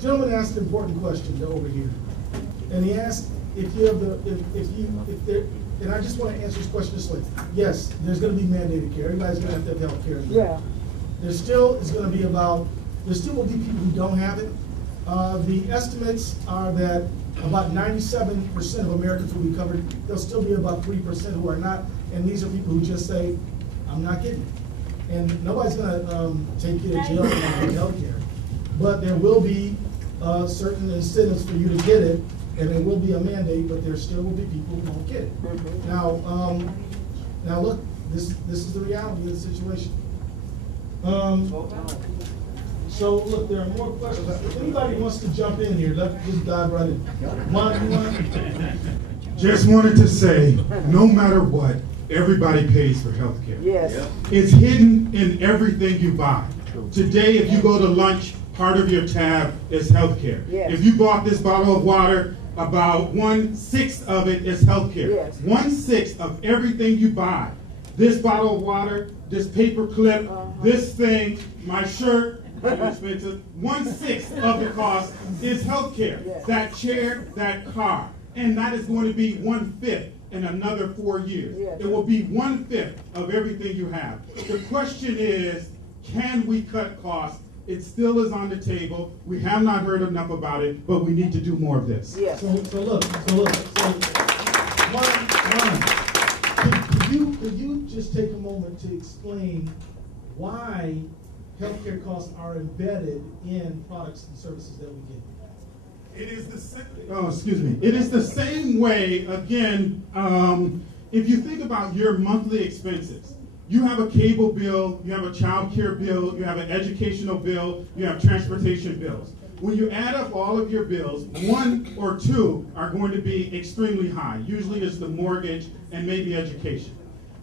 Gentleman asked an important question over here, and he asked if you have if there, and I just want to answer his question this way. Yes, there's going to be mandated care. Everybody's going to have health care. Yeah. There still is going to be there still will be people who don't have it. The estimates are that about 97% of Americans will be covered. There'll still be about 3% who are not, and these are people who just say, I'm not getting it. And nobody's going to take you to jail for not getting health care. But there will be certain incentives for you to get it, and there will be a mandate, but there still will be people who won't get it. Mm-hmm. Now look, this is the reality of the situation. So look, there are more questions. If anybody wants to jump in here, let's just dive right in. Just wanted to say, no matter what, everybody pays for health care. Yes. Yep. It's hidden in everything you buy. Today, if you go to lunch, part of your tab is health care. Yes. If you bought this bottle of water, about 1/6 of it is health care. Yes. 1/6 of everything you buy. This bottle of water, this paper clip, this thing, my shirt, expensive. 1/6 of the cost is health care. Yes. That chair, that car. And that is going to be 1/5 in another 4 years. Yes. It will be 1/5 of everything you have. The question is, can we cut costs? It still is on the table. We have not heard enough about it, but we need to do more of this. Yes. So look. Could you just take a moment to explain why healthcare costs are embedded in products and services that we get? It is the same. Oh, excuse me. It is the same way. Again, if you think about your monthly expenses, you have a cable bill, you have a child care bill, you have an educational bill, you have transportation bills. When you add up all of your bills, one or two are going to be extremely high. Usually it's the mortgage and maybe education.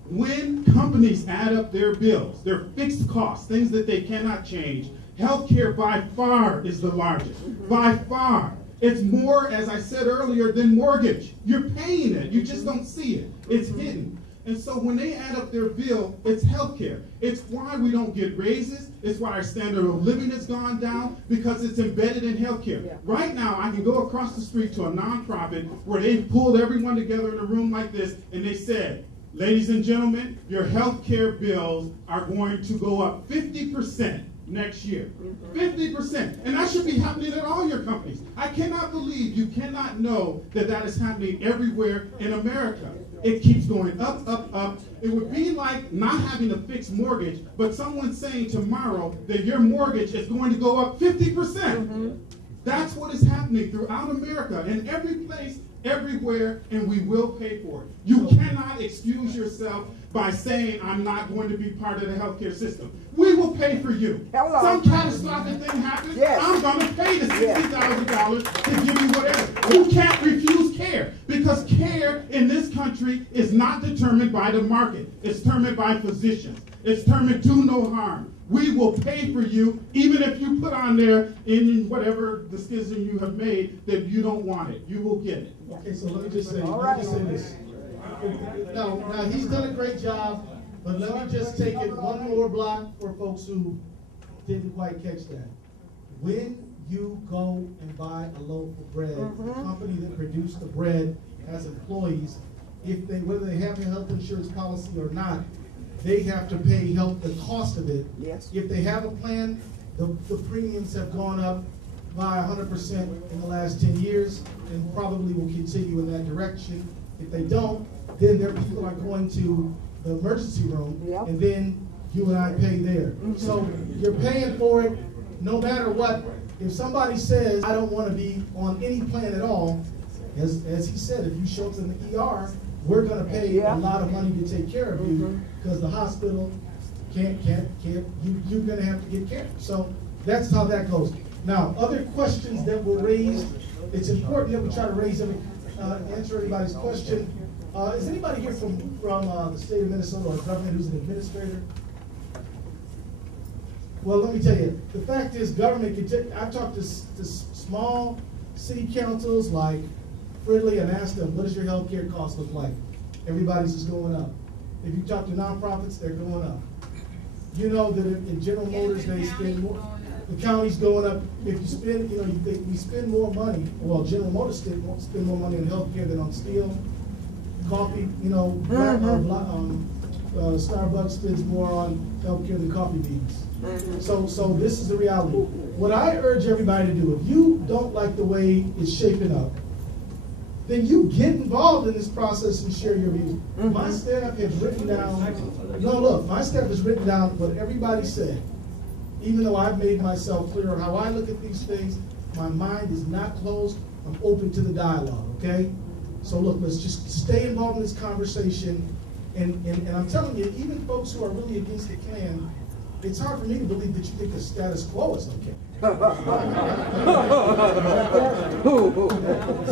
When companies add up their bills, their fixed costs, things that they cannot change, healthcare by far is the largest. By far. It's more, as I said earlier, than mortgage. You're paying it. You just don't see it. It's hidden. And so when they add up their bill, it's healthcare. It's why we don't get raises. It's why our standard of living has gone down, because it's embedded in healthcare. Yeah. Right now, I can go across the street to a nonprofit where they've pulled everyone together in a room like this, and they said, ladies and gentlemen, your healthcare bills are going to go up 50% next year. 50%. And that should be happening at all your companies. I cannot believe you cannot know that that is happening everywhere in America. It keeps going up, up, up. It would be like not having a fixed mortgage, but someone saying tomorrow that your mortgage is going to go up 50%. That's what is happening throughout America, in every place, everywhere, and we will pay for it. You cannot excuse yourself by saying, I'm not going to be part of the healthcare system. We will pay for you. Hello. Some catastrophic thing happens, yes. I'm going to pay the $60,000 to give you whatever. You can't refuse care, because care in this country is not determined by the market. It's determined by physicians. It's determined do no harm. We will pay for you, even if you put on there in whatever decision you have made that you don't want it. You will get it. Okay, so let me just say this. Now he's done a great job, but let me just take it one more block for folks who didn't quite catch that. When you go and buy a loaf of bread, the company that produced the bread has employees. Whether they have a health insurance policy or not, they have to pay the cost of it. Yes. If they have a plan, the premiums have gone up by 100% in the last 10 years and probably will continue in that direction. If they don't, then their people are going to the emergency room, and then you and I pay there. So you're paying for it no matter what. If somebody says, I don't want to be on any plan at all, as he said, if you show up in the ER, we're going to pay a lot of money to take care of you, because the hospital can't, you're going to have to get care. So that's how that goes. Now, other questions that were raised, it's important that we try to answer everybody's question. Is anybody here from the state of Minnesota or government who's an administrator? Well, let me tell you, the fact is government can take, I've talked to small city councils like Fridley and asked them, what does your health care cost look like? Everybody's just going up. If you talk to nonprofits, they're going up. You know that in General Motors, they spend more. The county's going up. If you spend, we spend more money. Well, General Motors spend more money on healthcare than on steel, coffee. Starbucks spends more on healthcare than coffee beans. So this is the reality. What I urge everybody to do, if you don't like the way it's shaping up, then you get involved in this process and share your views. My staff has written down, my staff has written down what everybody said. Even though I've made myself clear on how I look at these things, my mind is not closed. I'm open to the dialogue, okay? So look, let's just stay involved in this conversation. And I'm telling you, even folks who are really against the Klan, it's hard for me to believe that you think the status quo is okay.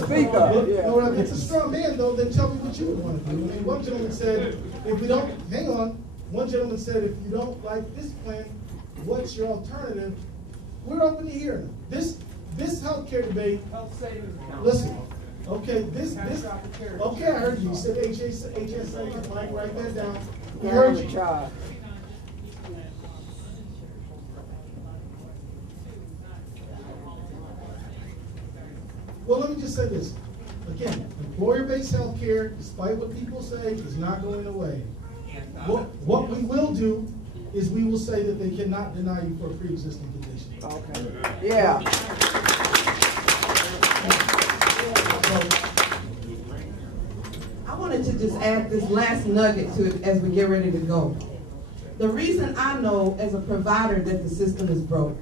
Speak up. If it's a straw man, though, then tell me what you would want to do. I mean, one gentleman said, if you don't like this plan, what's your alternative? We're open to hearing. This healthcare debate. Health savings account. Listen. Okay, okay, I heard you. You said HSA, Mike, write that down. We heard you. Well, let me just say this. Again, employer-based health care, despite what people say, is not going away. What we will do is we will say that they cannot deny you for a pre-existing condition. Okay. Yeah. I wanted to just add this last nugget to it as we get ready to go. The reason I know as a provider that the system is broke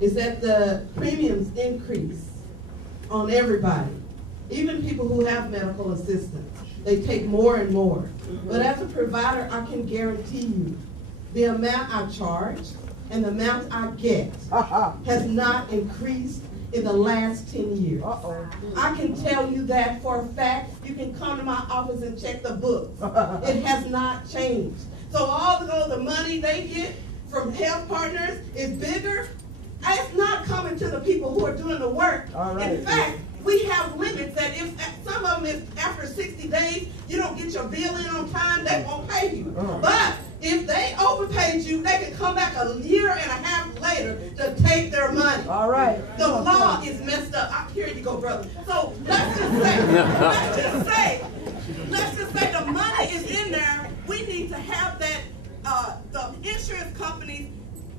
is that the premiums increase on everybody, even people who have medical assistance. They take more and more. But as a provider, I can guarantee you the amount I charge and the amount I get has not increased in the last 10 years. I can tell you that for a fact. You can come to my office and check the books. It has not changed. So although the money they get from health partners is bigger, it's not coming to the people who are doing the work. In fact, we have limits that if some of them is after 60 days, you don't get your bill in on time, they won't pay you. But if they overpaid you, they can come back a year and a half later to take their money. All right. The law is messed up. Here you go, brother. So let's just say the money is in there. We need to have that, the insurance companies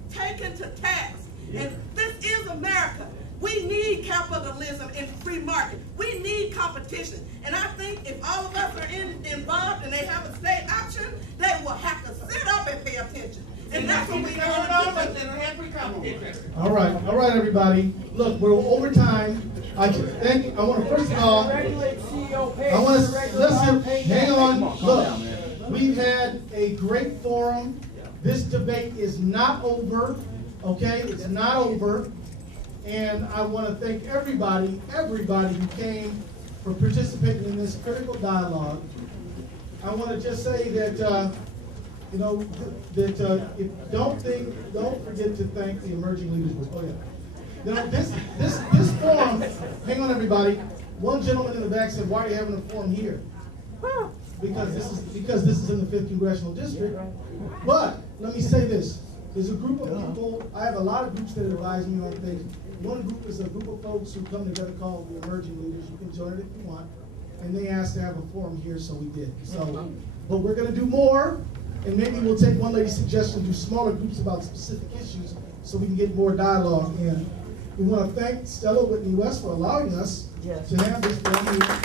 taken to task. And this is America. We need capitalism and free market. We need competition. And I think if all of us are involved and they have a state option, they will have to sit up and pay attention. And that's what we need to do. All right, everybody. Look, we're over time. I want to first of all, listen, hang on. Look, we've had a great forum. This debate is not over. Okay, it's not over. And I want to thank everybody who came for participating in this critical dialogue. I want to just say that, don't forget to thank the emerging leaders group. Oh yeah. This forum, hang on everybody. One gentleman in the back said, "Why are you having a forum here?" Because this is in the 5th Congressional District. But let me say this. There's a group of people, I have a lot of groups that advise me on things. One group is a group of folks who come together called the Emerging Leaders. You can join it if you want. And they asked to have a forum here, so we did. But we're going to do more, and maybe we'll take one lady's suggestion to do smaller groups about specific issues so we can get more dialogue in. We want to thank Stella Whitney West for allowing us to have this forum here.